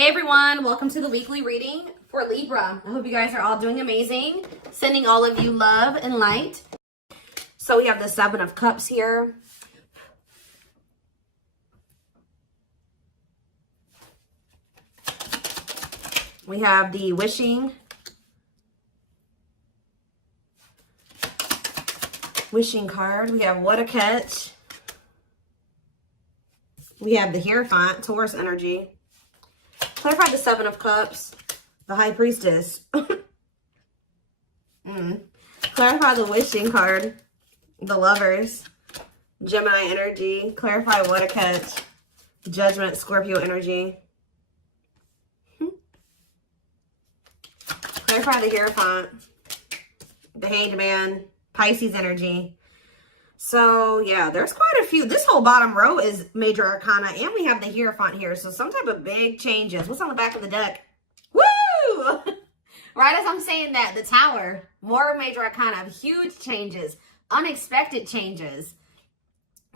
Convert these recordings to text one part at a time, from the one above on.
Hey everyone, welcome to the weekly reading for Libra. I hope you guys are all doing amazing. Sending all of you love and light. So we have the Seven of Cups here. We have the wishing card. We have What a Catch. We have the Hierophant, Taurus energy. Clarify the Seven of Cups, the High Priestess. Clarify the wishing card, the Lovers, Gemini energy. Clarify What a Catch, Judgment, Scorpio energy. Clarify the Hierophant, the Hanged Man, Pisces energy. So, yeah, there's quite a few. This whole bottom row is major arcana, and we have the Hierophant here. So, some type of big changes. What's on the back of the deck? Woo! Right as I'm saying that, the Tower, more major arcana, huge changes, unexpected changes,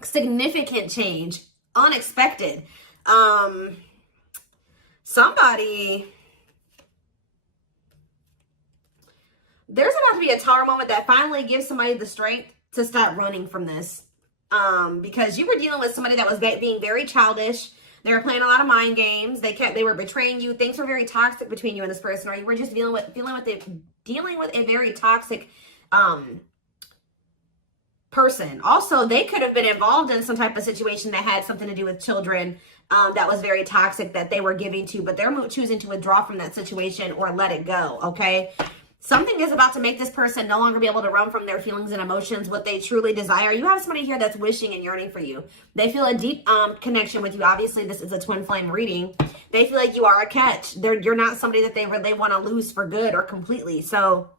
significant change, unexpected. Somebody... There's about to be a Tower moment that finally gives somebody the strength to stop running from this. Because you were dealing with somebody that was being very childish. They were playing a lot of mind games. They were betraying you. Things were very toxic between you and this person, or you were just dealing with a very toxic person. Also, they could have been involved in some type of situation that had something to do with children that was very toxic that they were giving to, but they're choosing to withdraw from that situation or let it go, okay? Something is about to make this person no longer be able to run from their feelings and emotions, what they truly desire. You have somebody here that's wishing and yearning for you. They feel a deep connection with you. Obviously, this is a twin flame reading. They feel like you are a catch. You're not somebody that they want to lose for good or completely. So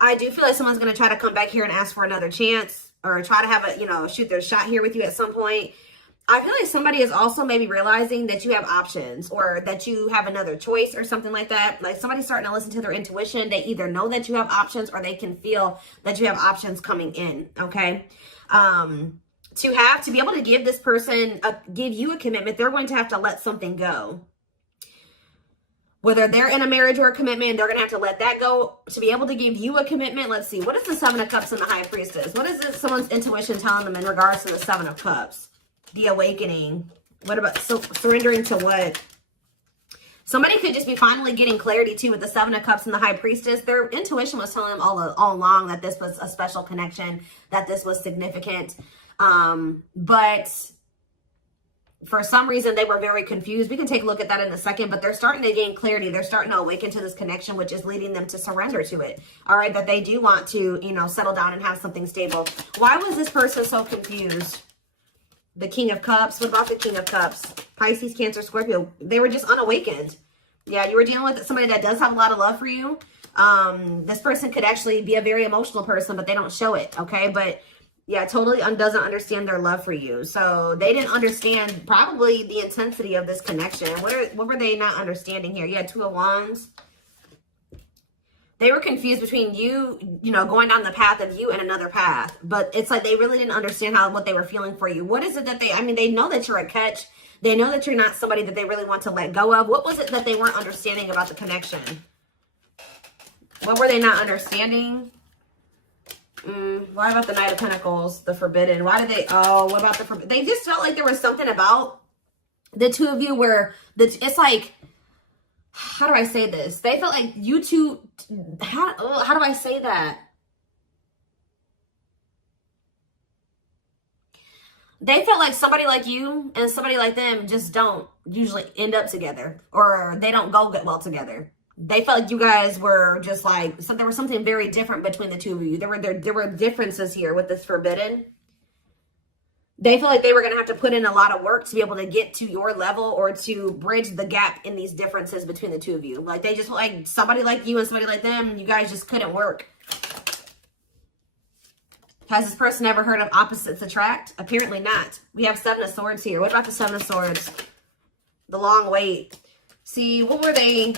I do feel like someone's going to try to come back here and ask for another chance or try to have a, shoot their shot here with you at some point. I feel like somebody is also maybe realizing that you have options or that you have another choice or something like that. Like somebody's starting to listen to their intuition. They either know that you have options or they can feel that you have options coming in, okay? To be able to give this person, give you a commitment, they're going to have to let something go. Whether they're in a marriage or a commitment, they're going to have to let that go to be able to give you a commitment. Let's see. What is the Seven of Cups and the High Priestess? What is this, someone's intuition telling them in regards to the Seven of Cups? The awakening. What about surrendering to what? Somebody could just be finally getting clarity too with the Seven of Cups and the High Priestess. Their intuition was telling them all along that this was a special connection, that this was significant. But for some reason, they were very confused. We can take a look at that in a second, but they're starting to gain clarity. They're starting to awaken to this connection, which is leading them to surrender to it. All right, that they do want to, settle down and have something stable. Why was this person so confused? The King of Cups. What about the King of Cups? Pisces, Cancer, Scorpio. They were just unawakened. Yeah, you were dealing with somebody that does have a lot of love for you. This person could actually be a very emotional person, but they don't show it, okay? But, yeah, totally doesn't understand their love for you. So, they didn't understand probably the intensity of this connection. What were they not understanding here? You had Two of Wands. They were confused between you, going down the path of you and another path. But it's like they really didn't understand what they were feeling for you. What is it that they know that you're a catch. They know that you're not somebody that they really want to let go of. What was it that they weren't understanding about the connection? What were they not understanding? What about the Knight of Pentacles, the Forbidden? What about the Forbidden? They just felt like there was something about the two of you where it's like, how do I say this? They felt like you two, how do I say that? They felt like somebody like you and somebody like them just don't usually end up together, or they don't go well together. They felt like you guys were just like, so there was something very different between the two of you. There were differences here with this Forbidden. They feel like they were going to have to put in a lot of work to be able to get to your level or to bridge the gap in these differences between the two of you. Like they just like somebody like you and somebody like them, you guys just couldn't work. Has this person ever heard of opposites attract? Apparently not. We have Seven of Swords here. What about the Seven of Swords? The long wait. See, what were they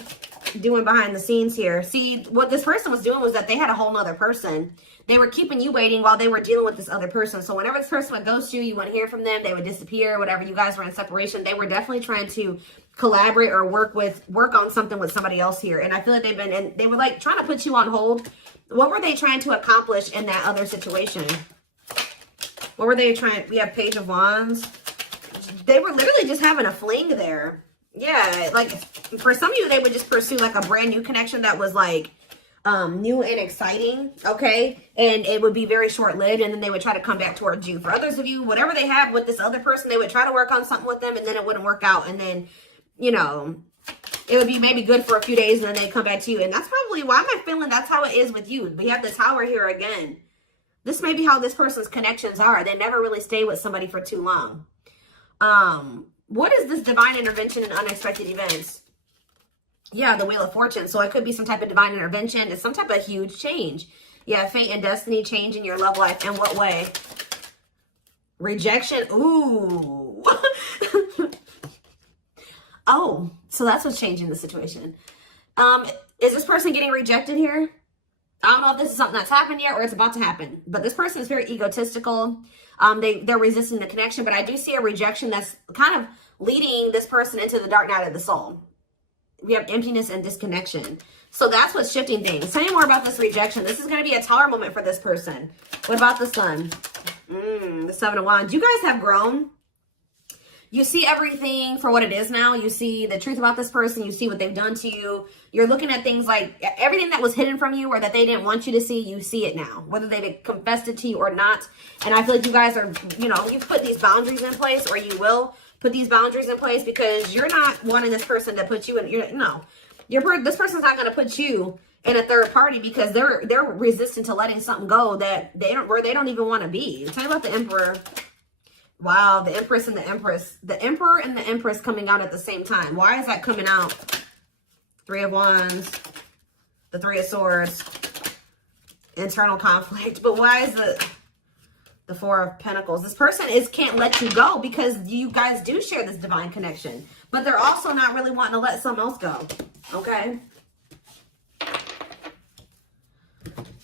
doing behind the scenes here? See, what this person was doing was that they had a whole nother person. They were keeping you waiting while they were dealing with this other person. So whenever this person would ghost you, you wouldn't hear from them. They would disappear. Whatever, you guys were in separation. They were definitely trying to collaborate or work on something with somebody else here. And I feel like they were like trying to put you on hold. What were they trying to accomplish in that other situation? What were they trying? We have Page of Wands. They were literally just having a fling there. Yeah, like for some of you, they would just pursue like a brand new connection that was like new and exciting, okay? And it would be very short-lived, and then they would try to come back towards you. For others of you, whatever they have with this other person, they would try to work on something with them, and then it wouldn't work out. And then, you know, it would be maybe good for a few days, and then they come back to you. And that's probably why am I feeling that's how it is with you. We have the Tower here again. This may be how this person's connections are. They never really stay with somebody for too long. What is this divine intervention and unexpected events? Yeah, the Wheel of Fortune. So it could be some type of divine intervention. It's some type of huge change. Yeah, fate and destiny change in your love life. In what way? Rejection. Ooh. Oh, so that's what's changing the situation. Is this person getting rejected here? I don't know if this is something that's happened yet or it's about to happen. But this person is very egotistical. They're resisting the connection. But I do see a rejection that's kind of leading this person into the dark night of the soul. We have emptiness and disconnection. So that's what's shifting things. Tell me more about this rejection. This is going to be a Tower moment for this person. What about the Sun? The Seven of Wands. You guys have grown. You see everything for what it is now. You see the truth about this person. You see what they've done to you. You're looking at things like everything that was hidden from you or that they didn't want you to see, you see it now. Whether they confessed it to you or not. And I feel like you guys are, you know, you've put these boundaries in place, or you will put these boundaries in place, because you're not wanting this person to put you in, this person's not going to put you in a third party, because they're resistant to letting something go that they don't even want to be. Tell me about the Emperor. Wow, the Empress and the Empress. The Emperor and the Empress coming out at the same time. Why is that coming out? Three of Wands, the Three of Swords, internal conflict. But why is the Four of Pentacles? This person can't let you go, because you guys do share this divine connection. But they're also not really wanting to let something else go. Okay?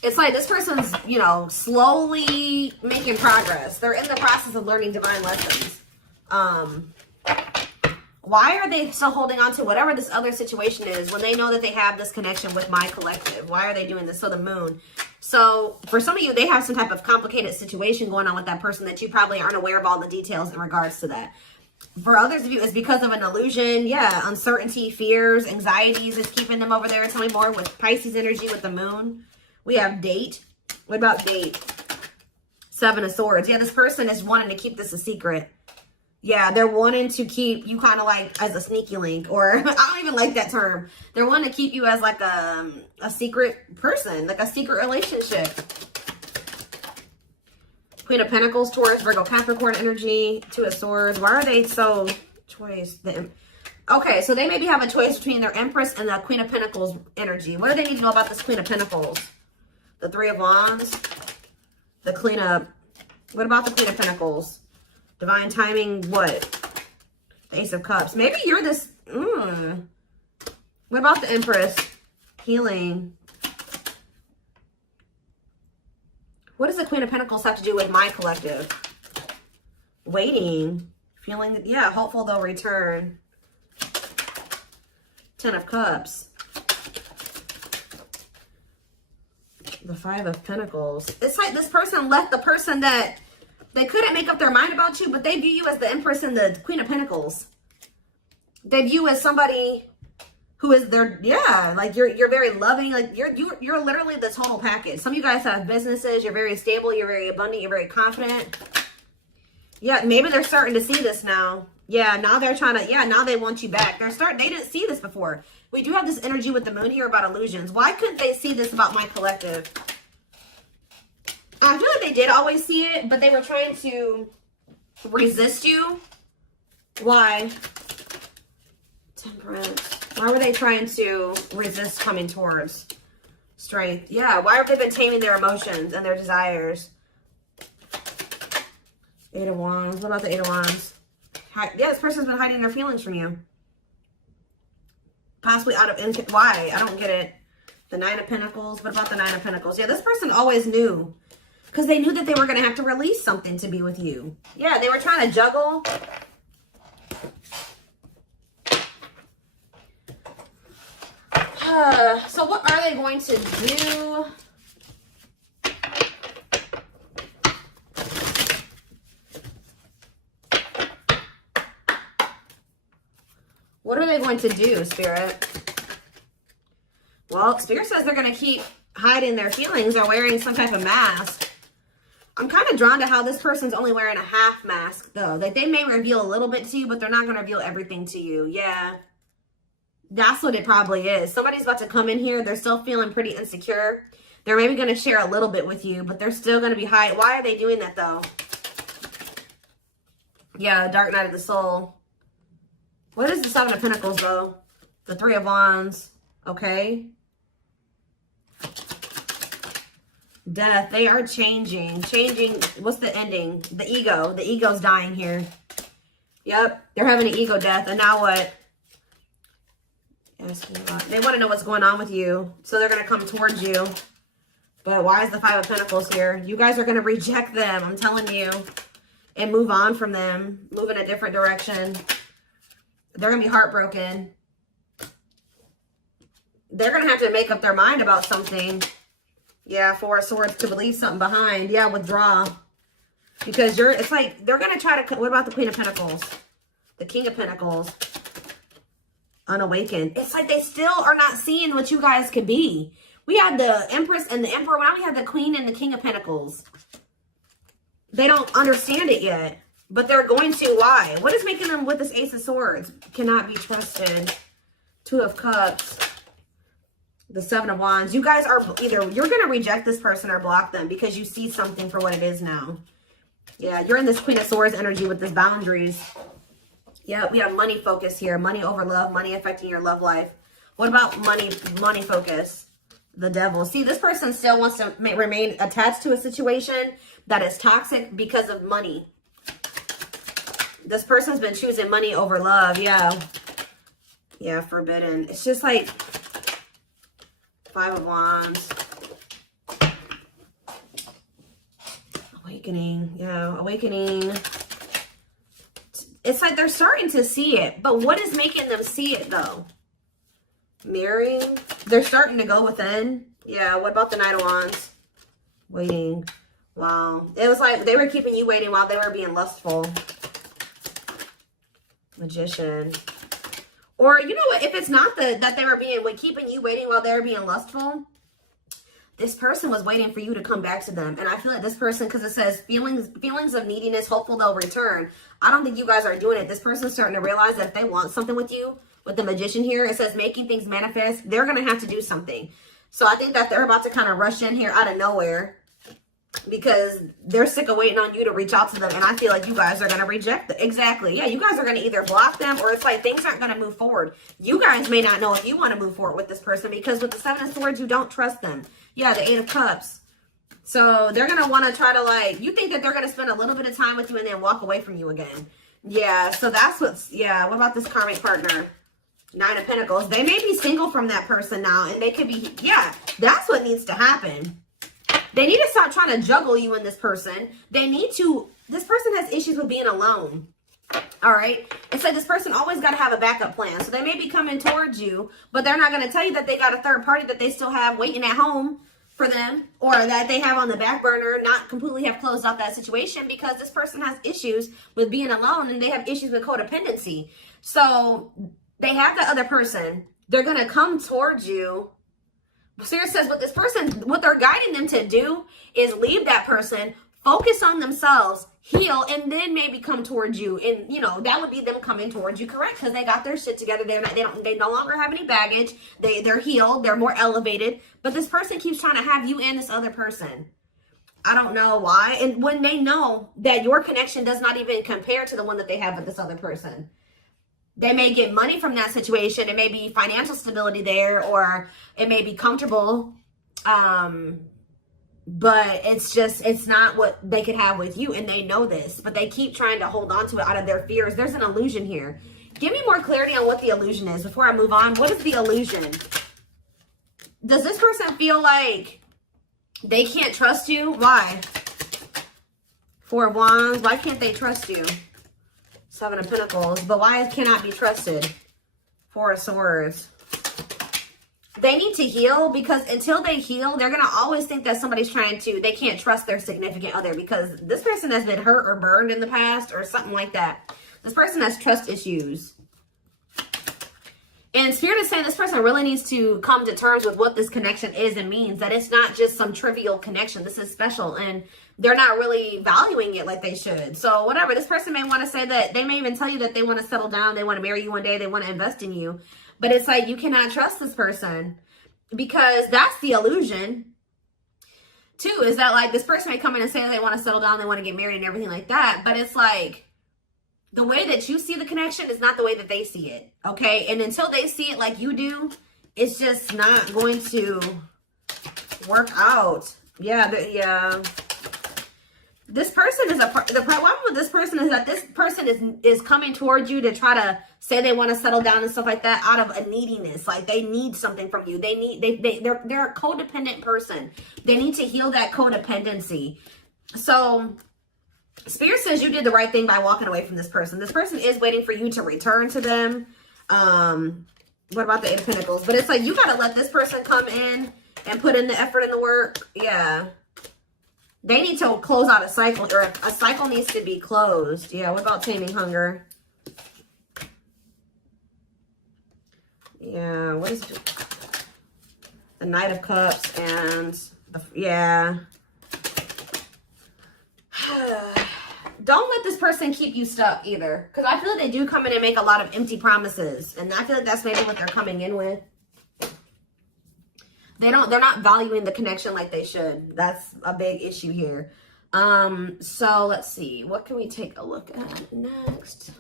It's like this person's, you know, slowly making progress. They're in the process of learning divine lessons. Why are they still holding on to whatever this other situation is when they know that they have this connection with my collective? Why are they doing this? So the Moon. So for some of you, they have some type of complicated situation going on with that person that you probably aren't aware of all the details in regards to that. For others of you, it's because of an illusion. Yeah, uncertainty, fears, anxieties is keeping them over there. Tell me more with Pisces energy with the Moon. We have Date. What about Date? Seven of Swords. Yeah, this person is wanting to keep this a secret. Yeah, they're wanting to keep you kind of like as a sneaky link, or I don't even like that term. They're wanting to keep you as like a secret person, like a secret relationship. Queen of Pentacles, Taurus, Virgo, Capricorn energy, Two of Swords. Why are they so choice? Okay, so they maybe have a choice between their Empress and the Queen of Pentacles energy. What do they need to know about this Queen of Pentacles? The Three of Wands, the Queen of... What about the Queen of Pentacles? Divine timing, what? The Ace of Cups. Maybe you're this... What about the Empress? Healing. What does the Queen of Pentacles have to do with my collective? Waiting. Feeling, yeah, hopeful they'll return. Ten of Cups. The Five of Pentacles. It's like this person left the person that they couldn't make up their mind about you, but they view you as the Empress and the Queen of Pentacles. They view you as somebody who is their, yeah, like you're very loving, like you're literally the total package. Some of you guys have businesses, you're very stable, you're very abundant, you're very confident. Yeah, maybe they're starting to see this now. Yeah, now they're trying to, yeah, now they want you back. They didn't see this before. We do have this energy with the Moon here about illusions. Why couldn't they see this about my collective? I feel like they did always see it, but they were trying to resist you. Why? Temperance. Why were they trying to resist coming towards Strength? Yeah, why have they been taming their emotions and their desires? Eight of Wands. What about the Eight of Wands? Yeah, this person's been hiding their feelings from you. possibly out of, why? I don't get it. The Nine of Pentacles. What about the Nine of Pentacles? Yeah, this person always knew. Because they knew that they were going to have to release something to be with you. Yeah, they were trying to juggle. So what are they going to do? What are they going to do, Spirit? Well, Spirit says they're going to keep hiding their feelings or wearing some type of mask. I'm kind of drawn to how this person's only wearing a half mask, though. Like, they may reveal a little bit to you, but they're not going to reveal everything to you. Yeah. That's what it probably is. Somebody's about to come in here. They're still feeling pretty insecure. They're maybe going to share a little bit with you, but they're still going to be hiding. Why are they doing that, though? Yeah, Dark Night of the Soul. What is the Seven of Pentacles, though? The Three of Wands. Okay. Death. They are changing. Changing. What's the ending? The ego. The ego's dying here. Yep. They're having an ego death. And now what? They want to know what's going on with you. So they're going to come towards you. But why is the Five of Pentacles here? You guys are going to reject them. I'm telling you. And move on from them. Move in a different direction. They're going to be heartbroken. They're going to have to make up their mind about something. Yeah, Four of Swords, to leave something behind. Yeah, withdraw. Because it's like, they're going to try to, what about the Queen of Pentacles? The King of Pentacles. Unawakened. It's like they still are not seeing what you guys could be. We had the Empress and the Emperor. Now we have the Queen and the King of Pentacles. They don't understand it yet. But they're going to. Why? What is making them with this Ace of Swords? Cannot be trusted. Two of Cups. The Seven of Wands. You guys are either, you're going to reject this person or block them because you see something for what it is now. Yeah, you're in this Queen of Swords energy with this boundaries. Yeah, we have money focus here. Money over love. Money affecting your love life. What about money focus? The Devil. See, this person still wants to remain attached to a situation that is toxic because of money. This person's been choosing money over love. Yeah. Yeah, forbidden. It's just like Five of Wands. Awakening. Yeah, awakening. It's like they're starting to see it. But what is making them see it, though? Mirroring. They're starting to go within. Yeah, what about the Knight of Wands? Waiting. Wow. It was like they were keeping you waiting while they were being lustful. Magician. Or, you know what? If it's not that they were keeping you waiting while they were being lustful, this person was waiting for you to come back to them. And I feel like this person, because it says feelings of neediness, hopeful they'll return. I don't think you guys are doing it. This person's starting to realize that if they want something with you, with the Magician here, it says making things manifest, they're going to have to do something. So I think that they're about to kind of rush in here out of nowhere because they're sick of waiting on you to reach out to them. And I feel like you guys are going to reject them. Exactly. Yeah, you guys are going to either block them or it's like things aren't going to move forward. You guys may not know if you want to move forward with this person because with the Seven of Swords, you don't trust them. Yeah, the Eight of Cups. So they're going to want to try to like, you think that they're going to spend a little bit of time with you and then walk away from you again. Yeah, so that's what's, yeah, what about this karmic partner? Nine of Pentacles. They may be single from that person now and they could be, yeah, that's what needs to happen. They need to stop trying to juggle you and this person. They need to, this person has issues with being alone. All right. It's like this person always got to have a backup plan. So they may be coming towards you, but they're not going to tell you that they got a third party that they still have waiting at home for them or that they have on the back burner, not completely have closed off that situation because this person has issues with being alone and they have issues with codependency. So they have the other person. They're going to come towards you. Spirit says what this person, what they're guiding them to do is leave that person, focus on themselves, heal, and then maybe come towards you. And, you know, that would be them coming towards you, correct? Because they got their shit together. They no longer have any baggage. They're healed. They're more elevated. But this person keeps trying to have you and this other person. I don't know why. And when they know that your connection does not even compare to the one that they have with this other person. They may get money from that situation. It may be financial stability there, or it may be comfortable. But it's not what they could have with you. And they know this, but they keep trying to hold on to it out of their fears. There's an illusion here. Give me more clarity on what the illusion is before I move on. What is the illusion? Does this person feel like they can't trust you? Why? Four of Wands. Why can't they trust you? Seven of Pentacles. But why cannot be trusted? Four of Swords. They need to heal, because until they heal, they're going to always think that somebody's trying to, they can't trust their significant other, because this person has been hurt or burned in the past or something like that. This person has trust issues. And Spirit is saying this person really needs to come to terms with what this connection is and means, that it's not just some trivial connection. This is special, and they're not really valuing it like they should. So whatever, this person may want to say that, they may even tell you that they want to settle down, they want to marry you one day, they want to invest in you. But it's like, you cannot trust this person, because that's the illusion. Too, is that like this person may come in and say that they want to settle down, they want to get married and everything like that. But it's like, the way that you see the connection is not the way that they see it. Okay. And until they see it like you do, it's just not going to work out. Yeah. Yeah. This person is the problem with this person is that this person is coming towards you to try to say they want to settle down and stuff like that out of a neediness. Like they need something from you. They're a codependent person. They need to heal that codependency. So Spirit says you did the right thing by walking away from this person. This person is waiting for you to return to them. What about the Eight of Pentacles? But it's like, you got to let this person come in and put in the effort and the work. Yeah. They need to close out a cycle, or a cycle needs to be closed. Yeah, what about taming hunger? Yeah, what is it? The Knight of Cups and yeah. Don't let this person keep you stuck either, because I feel like they do come in and make a lot of empty promises, and I feel like that's maybe what they're coming in with. They're not valuing the connection like they should. That's a big issue here. So let's see. What can we take a look at next?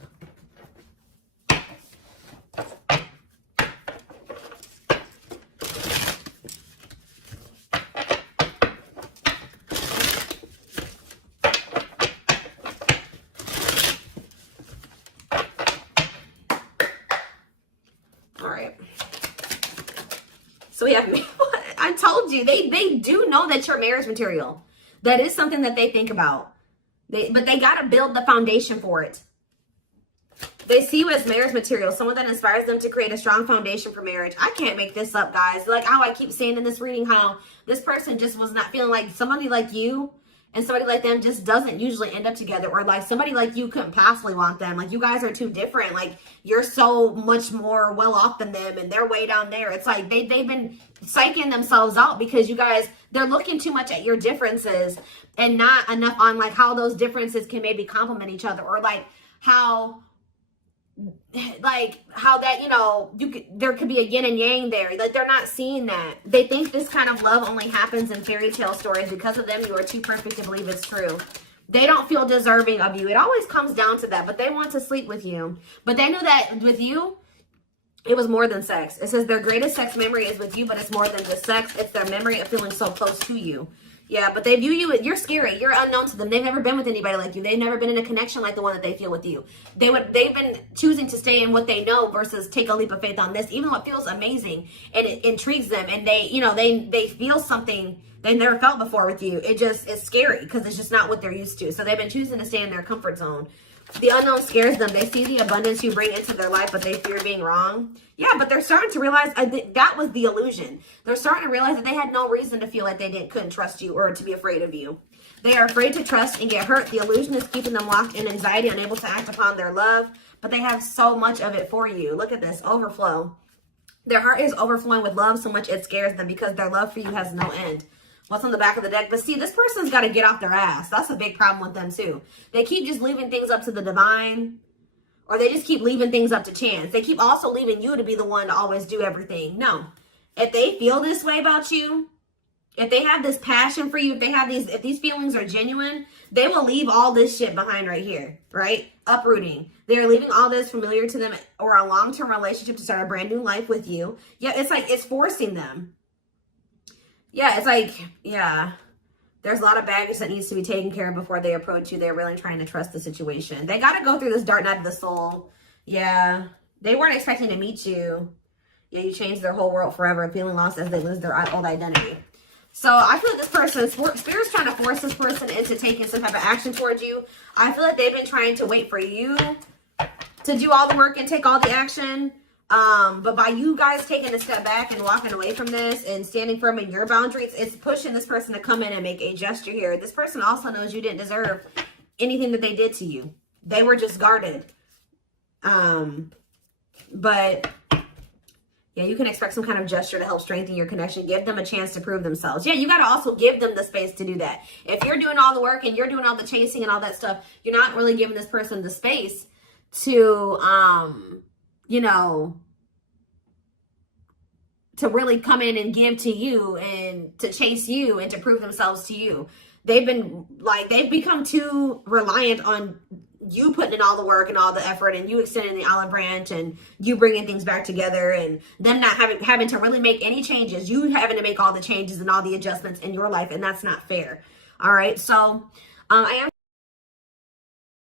All right. So we have, I told you, they do know that you're marriage material. That is something that they think about. But they got to build the foundation for it. They see you as marriage material, someone that inspires them to create a strong foundation for marriage. I can't make this up, guys. Like how I keep saying in this reading, how this person just was not feeling like somebody like you and somebody like them just doesn't usually end up together, or like somebody like you couldn't possibly want them. Like you guys are too different. Like you're so much more well off than them, and they're way down there. It's like they've been psyching themselves out because you guys, they're looking too much at your differences and not enough on like how those differences can maybe complement each other, or like how that, you know, there could be a yin and yang there. Like they're not seeing that. They think this kind of love only happens in fairy tale stories. Because of them, you are too perfect to believe it's true. They don't feel deserving of you. It always comes down to that, but they want to sleep with you. But they knew that with you, it was more than sex. It says their greatest sex memory is with you, but it's more than just sex. It's their memory of feeling so close to you. Yeah, but they view you, you're scary. You're unknown to them. They've never been with anybody like you. They've never been in a connection like the one that they feel with you. They've been choosing to stay in what they know versus take a leap of faith on this, even though it feels amazing and it intrigues them, and they, you know, they feel something they never felt before with you. It just is scary because it's just not what they're used to. So they've been choosing to stay in their comfort zone. The unknown scares them. They see the abundance you bring into their life, but they fear being wrong. Yeah, but they're starting to realize that was the illusion. They're starting to realize that they had no reason to feel like they couldn't trust you or to be afraid of you. They are afraid to trust and get hurt. The illusion is keeping them locked in anxiety, unable to act upon their love, but they have so much of it for you. Look at this, overflow. Their heart is overflowing with love so much it scares them because their love for you has no end. What's on the back of the deck? But see, this person's got to get off their ass. That's a big problem with them too. They keep just leaving things up to the divine, or they just keep leaving things up to chance. They keep also leaving you to be the one to always do everything. No. If they feel this way about you, if they have this passion for you, if these feelings are genuine, they will leave all this shit behind right here, right? Uprooting. They're leaving all this familiar to them or a long-term relationship to start a brand new life with you. Yeah, it's like it's forcing them. Yeah, it's like, yeah, there's a lot of baggage that needs to be taken care of before they approach you. They're really trying to trust the situation. They got to go through this dark night of the soul. Yeah, they weren't expecting to meet you. Yeah, you changed their whole world forever, feeling lost as they lose their old identity. So I feel like this person, Spirit's trying to force this person into taking some type of action towards you. I feel like they've been trying to wait for you to do all the work and take all the action. But by you guys taking a step back and walking away from this and standing firm in your boundaries, it's pushing this person to come in and make a gesture here. This person also knows you didn't deserve anything that they did to you. They were just guarded. But yeah, you can expect some kind of gesture to help strengthen your connection. Give them a chance to prove themselves. Yeah, you got to also give them the space to do that. If you're doing all the work and you're doing all the chasing and all that stuff, you're not really giving this person the space to, you know, to really come in and give to you and to chase you and to prove themselves to you. They've become too reliant on you putting in all the work and all the effort and you extending the olive branch and you bringing things back together and them not having to really make any changes. You having to make all the changes and all the adjustments in your life, and that's not fair. All right. So I am